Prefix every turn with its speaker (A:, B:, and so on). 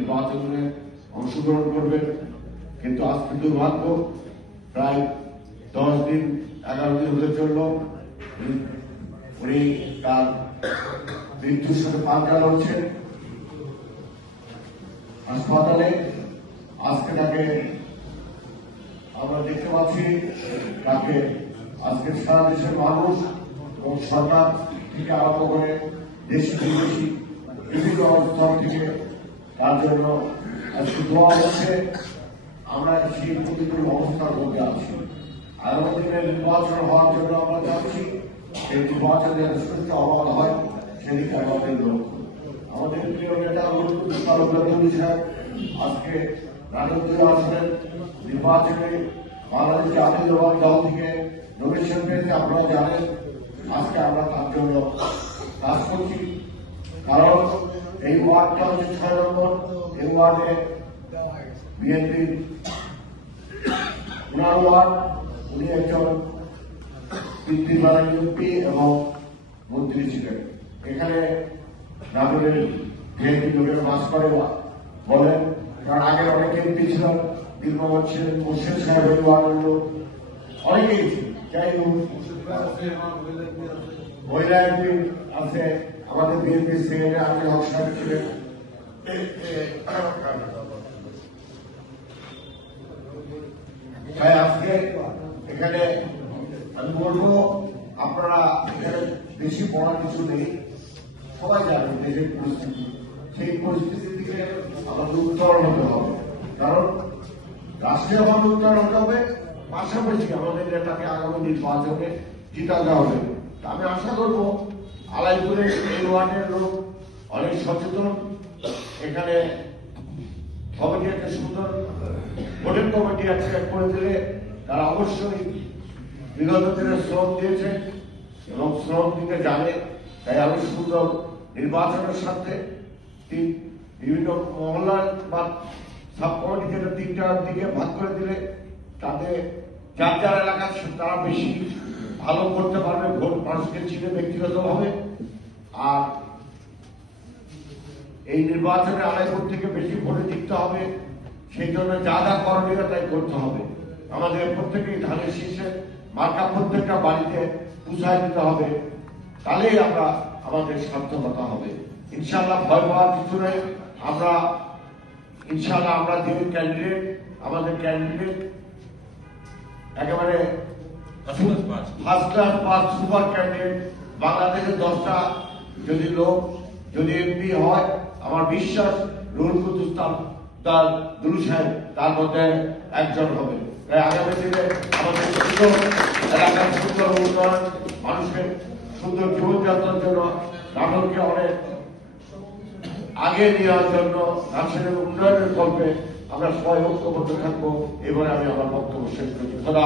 A: নির্বাচনে অংশগ্রহণ করবেন কিন্তু আজকে দুর্ভাগ্য প্রায় দশ দিন, এগারো দিন হতে চলল। উনি- তার মৃত্যুর সাথে পাল্টা লড়ছেন হাসপাতালে আজকে তাকে আমরা দেখতে পাচ্ছি, তাকে আজকে সারা দেশের মানুষ এবং সরকার থেকে আরম্ভ করে দেশি বিদেশি বিভিন্ন স্তর থেকে তার জন্য আমরা সেই প্রতিকূল অবস্থার মধ্যে আছি। আগামী দিনে নির্বাচন হওয়ার জন্য আমরা যাচ্ছি, সেই নির্বাচনে সুস্থ অবাধ হয়, সেদিকে আমাদের লক্ষ্য। আমাদের প্রিয় নেতা রবীন্দ্র সাহেব আজকে রাজনীতি আসনের নির্বাচনে বাংলাদেশ জাতীয়তাবাদী দল থেকে নমিনেশন পেয়েছে, আপনারা জানেন, আজকে আমরা তার জন্য কাজ করছি। কারণ এই ওয়ার্ডটা হচ্ছে ছয় নম্বর এই ওয়ার্ডে বিএনপি, উনার ওয়ার্ড, উনি একজন পিতৃবাড়ি এমপি এবং মন্ত্রী ছিলেন এখানে নাগরের বিএনপি লোকের বাস করে বলেন, কারণ আগে অনেক এমপি ছিল বীরমোহন ছিলেন, মুর্শিদ সাহেবের ওয়ার্ডের লোক অনেকেই। যাই হোক আমাদের বিএনপি সেই পরিস্থিতি থেকে আমাদের উত্তরণ হতে হবে। কারণ রাষ্ট্রীয় ভাবে উত্তরণ হতে হবে, পাশাপাশি আমাদের নেতাকে আগামী নির্বাচনে জিতাতে হবে। তা আমি আশা করব আলাইপুরের এই ওয়ার্ডের লোক অনেক সচেতন। এখানে কমিটি একটা সুন্দর ভোটের কমিটি একটা করে দিলে তারা অবশ্যই বিগত দিনে শ্রম দিয়েছে এবং শ্রম দিতে জানে। তাই আমি সুন্দর নির্বাচনের সাথে বিভিন্ন মহল্লার বা সাব কমিটি যেটা তিনটার দিকে ভাগ করে দিলে তাতে যার যার এলাকা তারা বেশি ভালো করতে পারবে, ভোট মানুষকে চিনে ব্যক্তিগতভাবে আর এই নির্বাচনে আড়াই আড়াইপুর থেকে বেশি ভোটে জিততে হবে। সেই জন্য যা যা করণীয় তাই করতে হবে। আমাদের প্রত্যেকেই ধানের শীর্ষে মার্কা প্রত্যেকটা বাড়িতে পুষায় দিতে হবে। তাহলেই আমরা আমাদের সার্থকতা হবে। ইনশাল্লাহ ভয় পাওয়ার কিছু নেই। আমরা ইনশাল্লাহ আমরা যে ক্যান্ডিডেট আমাদের ক্যান্ডিডেট একেবারে ফার্স্ট ক্লাস সুপার ক্যান্ডিডেট, বাংলাদেশের দশটা যদি লোক, যদি এমপি হয়, আমার বিশ্বাস রুল কুতুস তার দুরু সাহেব, তার মধ্যে একজন হবে। আগামী দিনে আমাদের সুন্দর এলাকার সুন্দর উন্নয়ন, মানুষের সুন্দর জীবনযাত্রার জন্য নাটককে অনেক আগে নেওয়ার জন্য রাজশাহীর উন্নয়নের গল্পে আমরা সবাই ঐক্যবদ্ধ থাকব। এবারে আমি আমার বক্তব্য শেষ করছি। খোদা